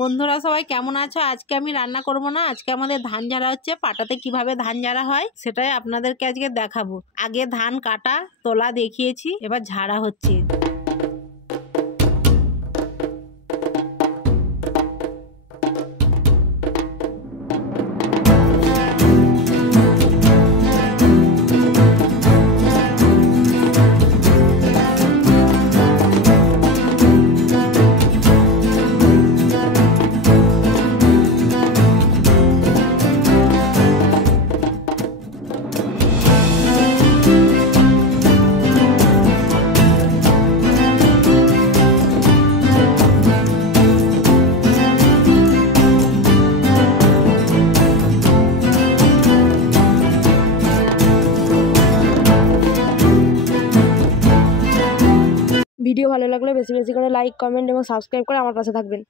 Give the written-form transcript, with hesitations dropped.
বন্ধুরা সবাই কেমন আছো? আজকে আমি রান্না করব না, আজকে আমাদের ধান ঝাড়া হচ্ছে। পাটাতে কিভাবে ধান ঝাড়া হয় সেটাই আপনাদেরকে আজকে দেখাবো। আগে ধান কাটা তোলা দেখিয়েছি, এবার ঝাড়া হচ্ছে। ভিডিও ভালো লাগলে বেশি বেশি করে লাইক, কমেন্ট এবং সাবস্ক্রাইব করে আমার পাশে থাকবেন।